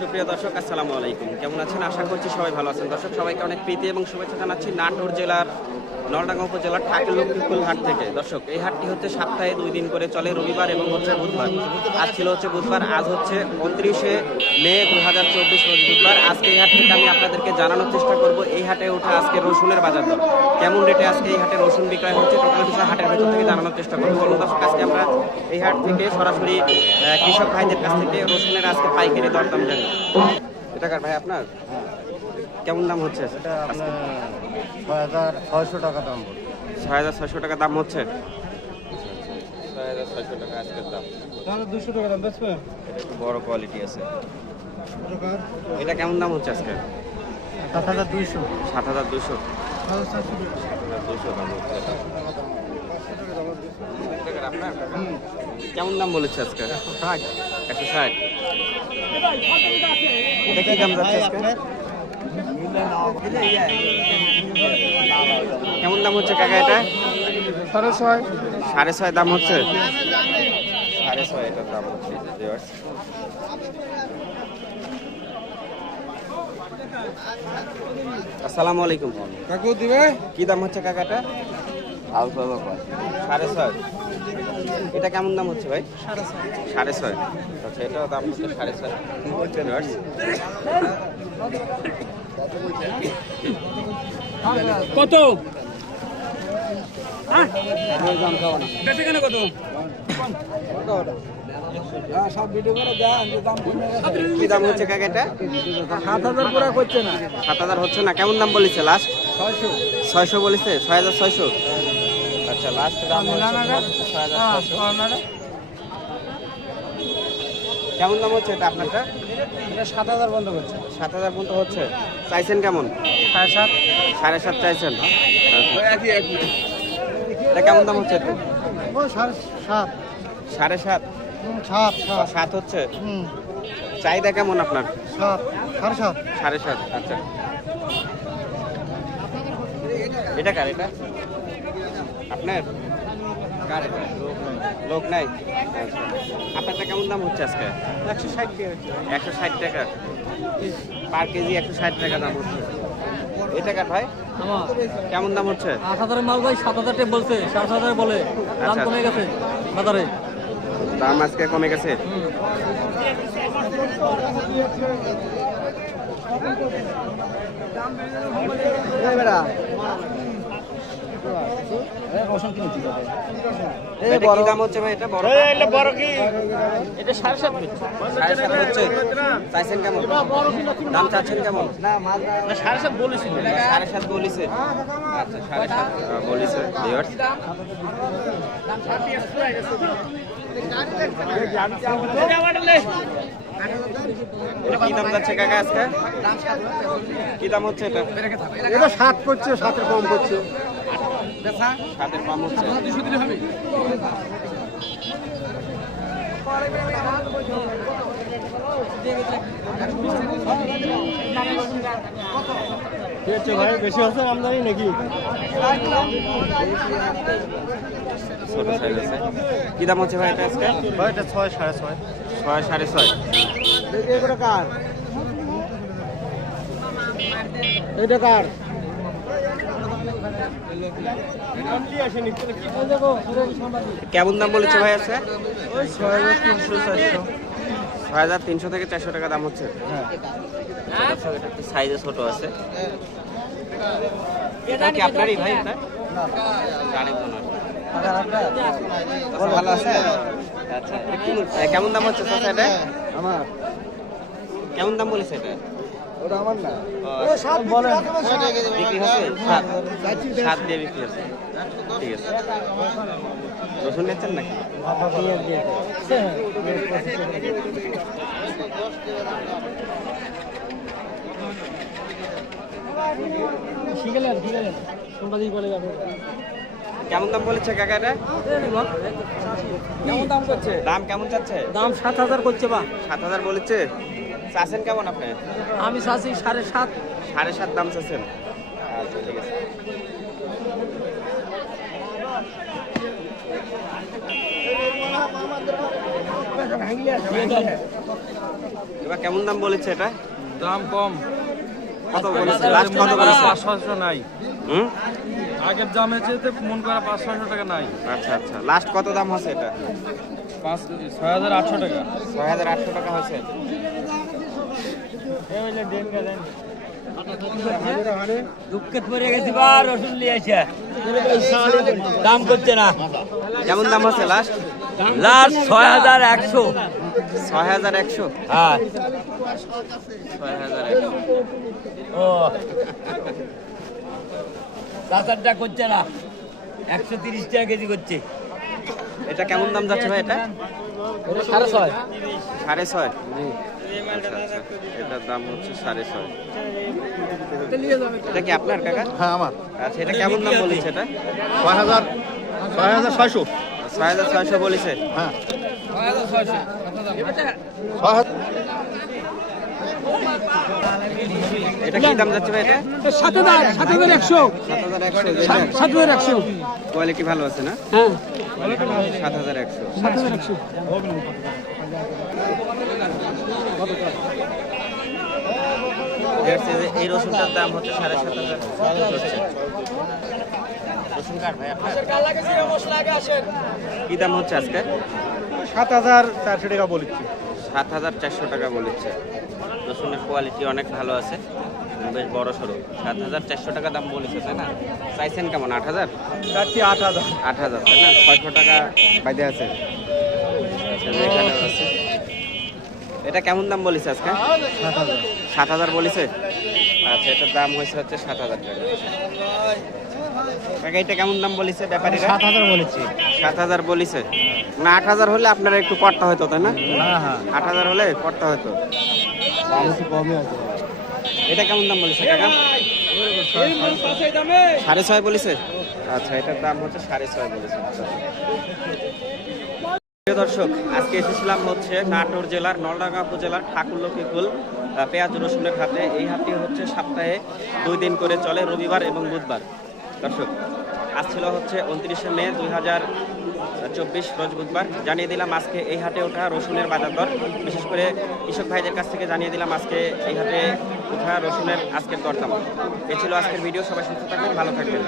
সুপ্রিয় দর্শক, আসসালামু আলাইকুম। কেমন আছেন? আশা করছি সবাই ভালো আছেন। দর্শক, সবাইকে অনেক প্রীতি এবং শুভেচ্ছা জানাচ্ছি নাটোর জেলার নলডাঙ্গা উপজেলার ঠাকুরলক্ষ্মীপুর হাট থেকে। দর্শক, এই হাটটি হচ্ছে সপ্তাহে 2 দিন করে চলে, রবিবার এবং হচ্ছে বুধবার। আজ ছিল হচ্ছে বুধবার, আজ হচ্ছে 29শে মে 2024 রোজ বুধবার। আজকে এই হাট থেকে আমি আপনাদেরকে জানানোর চেষ্টা করব এই হাটে ওঠা আজকে রসুনের বাজার দর কেমন রেটে আজকে এই হাটে রসুন বিক্রয় হচ্ছে, টোটাল বিষয় হাটের ভেতর থেকে জানানোর চেষ্টা করবো। বলুন দর্শক, আজকে আমরা এই হাট থেকে সরাসরি কৃষক ভাইদের কাছ থেকে রসুনের আজকে পাইকারি দরদাম জানি। এটা কার ভাই আপনার? কেমন দাম হচ্ছে? এটা আপনার 6,600 টাকা দাম বলছে। 6,600 টাকা দাম হচ্ছে। 6,600 টাকা আজকের দাম। তাহলে 200 টাকা দাম বেচবে? এটা একটু বড় কোয়ালিটি আছে। এটা কেমন দাম হচ্ছে আজকে? 7,200। 7,200। 7,400। 200 দাম হচ্ছে। আপনার কেমন দাম বলেছে আজকে? 160। 160। এটা কি দাম যাচ্ছে আজকে? কেমন দাম হচ্ছে কাকা এটা? 6.5। 6.5 দাম হচ্ছে। 6.5 এটার দাম হচ্ছে। আসসালামু আলাইকুম। কাকু দিবে? কি দাম হচ্ছে কাকাটা? 6.5। এটা কেমন দাম হচ্ছে ভাই? 6.5। আচ্ছা, এটাও দাম হচ্ছে 6.5। কত? বেশি কত? সব ভিডিও করে দেন যে দাম কমে গেছে। কি দাম হচ্ছে কাকা এটা? 7,000 পুরা করছে না। 7,000 হচ্ছে না। কেমন দাম বলেছে লাস্ট? 600। 600 বলেছে। 6,600। আচ্ছা, লাস্ট দাম হচ্ছে 6,600। কেমন দাম হচ্ছে এটা আপনারটা? এটা 7,000 বন্ধ করছে। 7,000 পর্যন্ত হচ্ছে। চাইছেন কেমন? 7.5। 7.5 চাইছেন। এটা কেমন দাম হচ্ছে এটা? ও 7.5। 7.5। 7 7 হচ্ছে। চাহিদা কেমন আপনার? 7 7.5। 7.5। আচ্ছা, এটা কার? এটা আপনার? কার এটা? লোক নাই। আচ্ছা, আপনারটা কেমন দাম হচ্ছে আজকে? 160 টাকা। 160 টাকা পার কেজি। 160 টাকা দাম হচ্ছে। এটা কার ভাই? কেমন দাম হচ্ছে? 8,000 মাল ভাই 7,000 টাকা বলছে, 7,000 বলে দাম আচ্ছা। কমে গেছে বাজারে। দাম আজকে কমে গেছে। এটা কি দাম হচ্ছে ভাই? এটা বড়? এটা 7.5 7.5 হচ্ছে। চাইছেন কেমন? দাম চাচ্ছেন কেমন? না 7.5 বলেছিল। 7.5 বলিছে। আচ্ছা, 7.5 বলিছে। ভিউয়ার্স, এটা কি দাম যাচ্ছে কাকা আজকে? কি দাম হচ্ছে এটা? এটা 7 করছে, 7 কম করছে। 7-এর কম হচ্ছে। কি হচ্ছে ভাই, বেশি হচ্ছে আমদানি নাকি? ছোট সাইজ আছে। কি দাম হচ্ছে ভাই এটা আজকে? ভাই এটা 6 6.5। 6 6.5। এটা কার? এটা কার? কেমন দাম বলেছে ভাই আজকে? ওই 6,300 400। 6,300 থেকে 400 টাকা দাম হচ্ছে। হ্যাঁ। দর্শক, এটা একটু সাইজে ছোট আছে। এটা কি আপনারই ভাই? এটা আরেকজনের। ভালো আছে। আচ্ছা, এটা কি কেমন দাম হচ্ছে চাচা এটা? আমার কেমন দাম বলেছে এটা? ওটা আমার না। ও, সব বলেন। বিক্রি হচ্ছে 7 দিয়ে বিক্রি হচ্ছে। ঠিক আছে। রসুন নিচ্ছেন নাকি? কেমন দাম বলেছে কাকা এটা? কেমন দাম করছে? দাম কেমন চাচ্ছে? দাম 7,000 করছে বা 7,000 বলেছে। চাচ্ছেন কেমন আপনি? আমি চাচ্ছি 7.5। 7.5 দাম চাচ্ছেন। আচ্ছা, ঠিক আছে। এবার কেমন দাম বলেছে এটা? দাম কম, কত বলেছে? লাস্ট কত বলেছে? 500 নাই। হুম, আগের দামে চেয়ে মন করা 500 টাকা নাই। আচ্ছা আচ্ছা, লাস্ট কত দাম হচ্ছে এটা? 6,800 টাকা। 6,800 টাকা হয়েছে। দুঃখে পড়ে গেছি বা রসুন নিয়ে আসে দাম করছে না। কেমন দাম হচ্ছে লাস্ট? লাস্ট 6,100। 6,100? হ্যাঁ 6,100। ও চাচারটা করছে না, 130 টাকা কেজি করছে। এটা কেমন দাম যাচ্ছে ভাই এটা? 6.5। 6.5? আচ্ছা আচ্ছা, এটার দাম হচ্ছে 6.5। এটা কি আপনার কাকা? হ্যাঁ আমার আচ্ছা, এটা কেমন দাম বলেছে এটা? 6,600। 6,600 বলেছে। হ্যাঁ এটা কি দাম যাচ্ছে ভাই এটা? 7,100। 7,100। কোয়ালিটি ভালো আছে না? হ্যাঁ 7,100। 7,100। এই রসুনটার দাম হচ্ছে 7,500। রসুন কার ভাই আপনার? কি দাম হচ্ছে আজকে? 7,400 টাকা বলেছি। 7,400 টাকা বলেছে। রসুনের কোয়ালিটি অনেক ভালো আছে, বেশ বড় সড়ো। 7,400 টাকা দাম বলেছে, তাই না? চাইছেন কেমন? 8,000? চাচ্ছি 8,000। 8,000, তাই না? 600 টাকা বাইদে আছে। আচ্ছা, এখানেও আছে। এটা কেমন দাম বলেছে আজকে? 7,000। 7,000 বলেছে। আচ্ছা, এটার দাম হয়েছে হচ্ছে 7,000 টাকা। কাকা, এটা কেমন দাম বলেছে ব্যাপারীরা? 7,000 বলেছি। 7,000 বলেছে না? 8,000 হলে আপনারা একটু পড়তা হতো, তাই না? হ্যাঁ হ্যাঁ 8,000 হলে পড়তা হতো। কমই আছে। এটা কেমন দাম বলেছে কাকা? 6.5 বলেছে। আচ্ছা, এটার দাম হচ্ছে 6.5 বলেছে। প্রিয় দর্শক, আজকে এসেছিলাম হচ্ছে নাটোর জেলার নলডাঙ্গা উপজেলার ঠাকুরলক্ষ্মীকুল পেঁয়াজ রসুনের হাটে। এই হাটটি হচ্ছে সপ্তাহে 2 দিন করে চলে, রবিবার এবং বুধবার। দর্শক, আজ ছিল হচ্ছে 29শে মে 2024, রোজ বুধবার। জানিয়ে দিলাম আজকে এই হাটে ওঠা রসুনের বাজার দর, বিশেষ করে কৃষক ভাইদের কাছ থেকে জানিয়ে দিলাম আজকে এই হাটে ওঠা রসুনের আজকের দরদাম। এই ছিল আজকের ভিডিও। সবাই সুস্থ থাকবেন, ভালো থাকবেন।